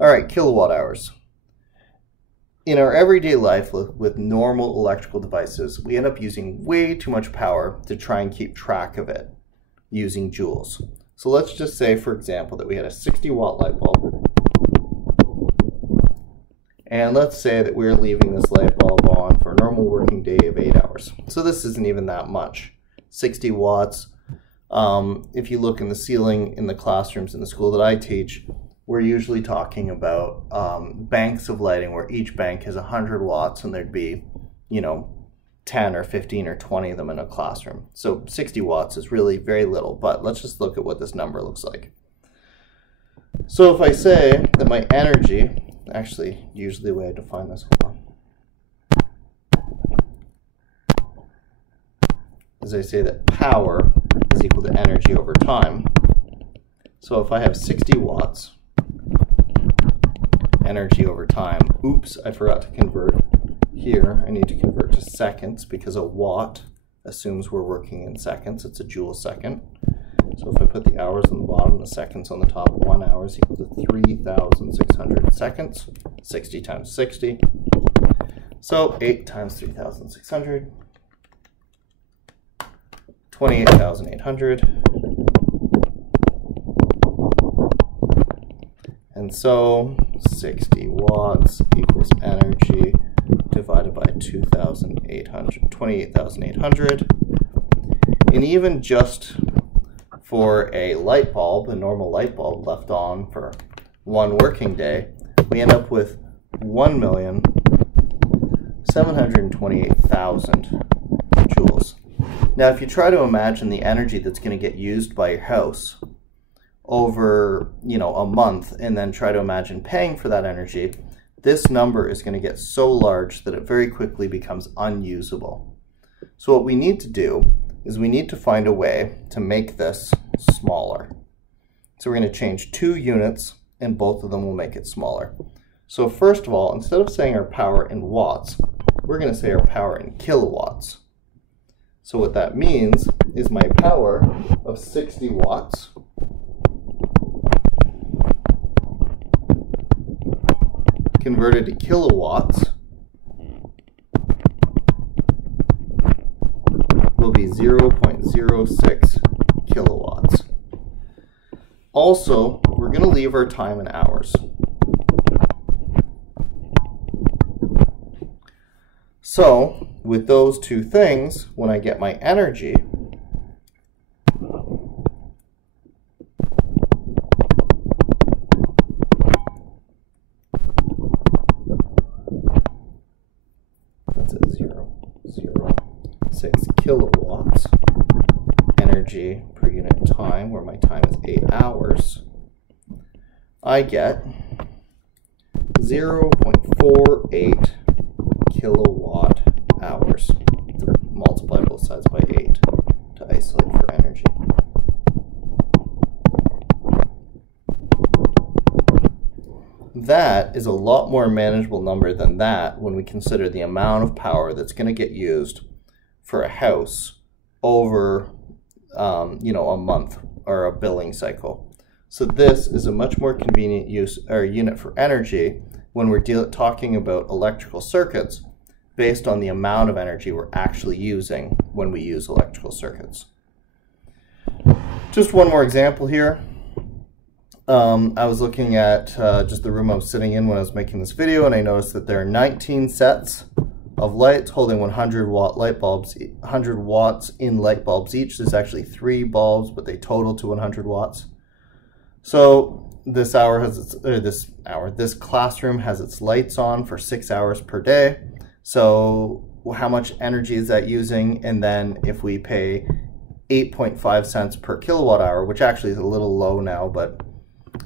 All right, kilowatt hours. In our everyday life with normal electrical devices, we end up using way too much power to try and keep track of it using joules. So let's just say, for example, that we had a 60-watt light bulb. And let's say that we're leaving this light bulb on for a normal working day of 8 hours. So this isn't even that much. 60 watts. If you look in the ceiling in the classrooms in the school that I teach, we're usually talking about banks of lighting where each bank has 100 watts and there'd be, 10 or 15 or 20 of them in a classroom. So 60 watts is really very little, but let's just look at what this number looks like. So if I say that my energy, actually, usually the way I define this, is I say that power is equal to energy over time. So if I have 60 watts, energy over time, oops, I forgot to convert here. I need to convert to seconds because a watt assumes we're working in seconds. It's a joule second. So if I put the hours on the bottom and the seconds on the top, 1 hour is equal to 3,600 seconds. 60 times 60. So 8 times 3,600. 28,800. And so 60 watts equals energy divided by 28,800. And even just for a light bulb, a normal light bulb left on for one working day, we end up with 1,728,000 joules. Now, if you try to imagine the energy that's going to get used by your house over, a month, and then try to imagine paying for that energy, this number is going to get so large that it very quickly becomes unusable. So what we need to do is we need to find a way to make this smaller. So we're going to change 2 units, and both of them will make it smaller. So first of all, instead of saying our power in watts, we're going to say our power in kilowatts. So what that means is my power of 60 watts converted to kilowatts will be 0.06 kilowatts. Also, we're going to leave our time in hours. So, with those 2 things, when I get my energy, that's at 0.06 kilowatts, energy per unit time, where my time is 8 hours, I get 0.48 kilowatt hours. Multiply both sides by 8 to isolate for energy. That is a lot more manageable number than that when we consider the amount of power that's going to get used for a house over a month or a billing cycle. So this is a much more convenient use or unit for energy when we're talking about electrical circuits based on the amount of energy we're actually using when we use electrical circuits. Just one more example here. I was looking at just the room I was sitting in when I was making this video, and I noticed that there are 19 sets of lights holding 100 watt light bulbs, 100 watts in light bulbs each. There's actually 3 bulbs, but they total to 100 watts. So this classroom has its lights on for 6 hours per day. So how much energy is that using? And then if we pay 8.5 cents per kilowatt hour, which actually is a little low now, but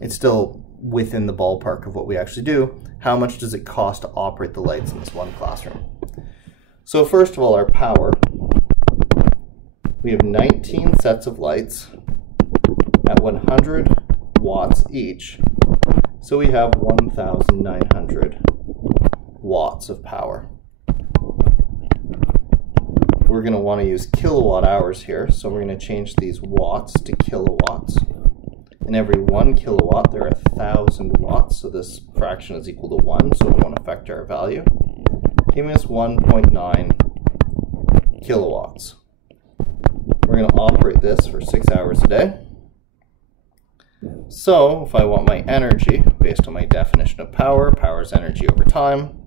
it's still within the ballpark of what we actually do, how much does it cost to operate the lights in this one classroom? So first of all, our power. We have 19 sets of lights at 100 watts each. So we have 1,900 watts of power. We're going to want to use kilowatt hours here, so we're going to change these watts to kilowatts. In every 1 kilowatt, there are 1,000 watts, so this fraction is equal to 1, so it won't affect our value, giving us 1.9 kilowatts. We're going to operate this for 6 hours a day. So if I want my energy, based on my definition of power, power is energy over time.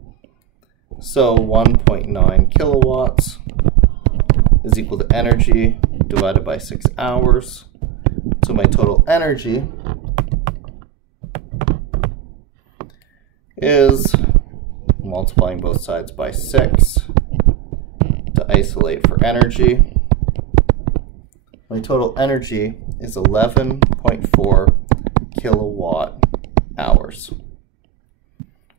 So 1.9 kilowatts is equal to energy divided by 6 hours. So my total energy is, multiplying both sides by 6 to isolate for energy, my total energy is 11.4 kilowatt hours.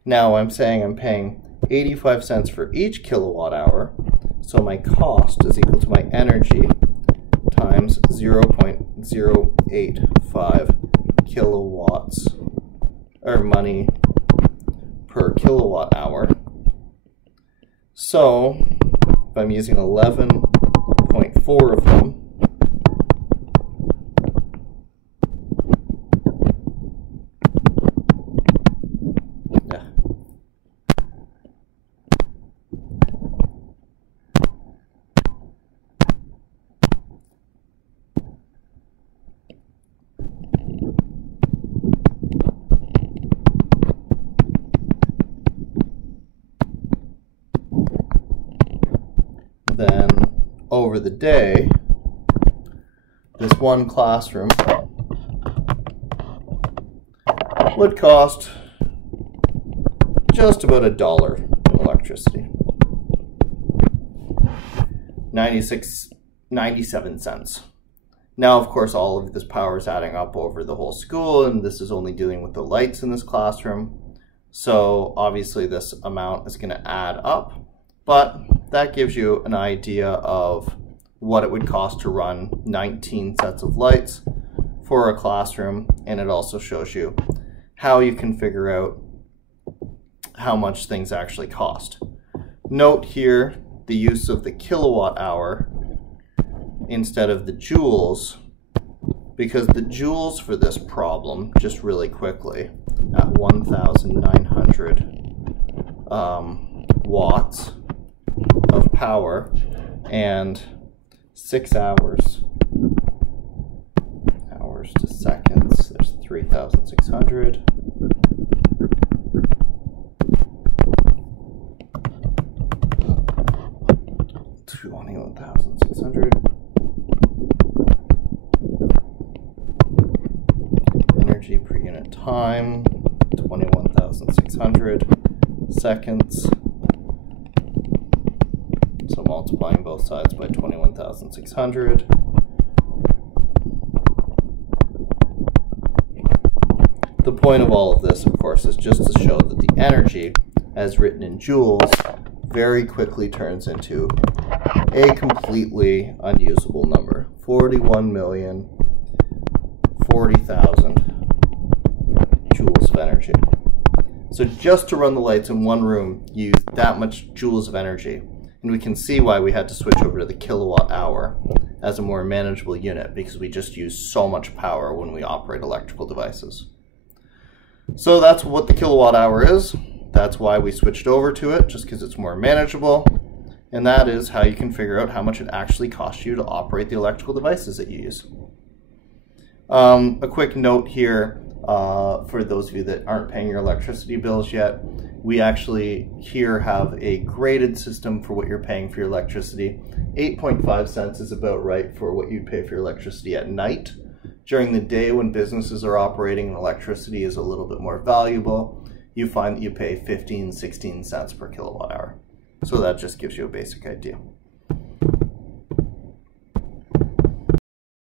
Now I'm saying I'm paying 85 cents for each kilowatt hour, so my cost is equal to my energy times 0.085 kilowatts, or money per kilowatt hour. So if I'm using 11.4 of them, then over the day, this one classroom would cost just about $1 in electricity. 97 cents. Now, of course, all of this power is adding up over the whole school, and this is only dealing with the lights in this classroom. So obviously this amount is going to add up, but that gives you an idea of what it would cost to run 19 sets of lights for a classroom, and it also shows you how you can figure out how much things actually cost. Note here the use of the kilowatt hour instead of the joules, because the joules for this problem, just really quickly, at 1,900 watts of power and 6 hours to seconds, there's 3,600. 21,600. Energy per unit time, 21,600 seconds. So multiplying both sides by 21,600. The point of all of this, of course, is just to show that the energy, as written in joules, very quickly turns into a completely unusable number. 41,040,000 joules of energy. So just to run the lights in one room, you use that much joules of energy. And we can see why we had to switch over to the kilowatt hour as a more manageable unit, because we just use so much power when we operate electrical devices. So that's what the kilowatt hour is. That's why we switched over to it, just because it's more manageable. And that is how you can figure out how much it actually costs you to operate the electrical devices that you use. A quick note here, for those of you that aren't paying your electricity bills yet, we actually here have a graded system for what you're paying for your electricity. 8.5 cents is about right for what you'd pay for your electricity at night. During the day when businesses are operating and electricity is a little bit more valuable, you find that you pay 15, 16 cents per kilowatt hour. So that just gives you a basic idea.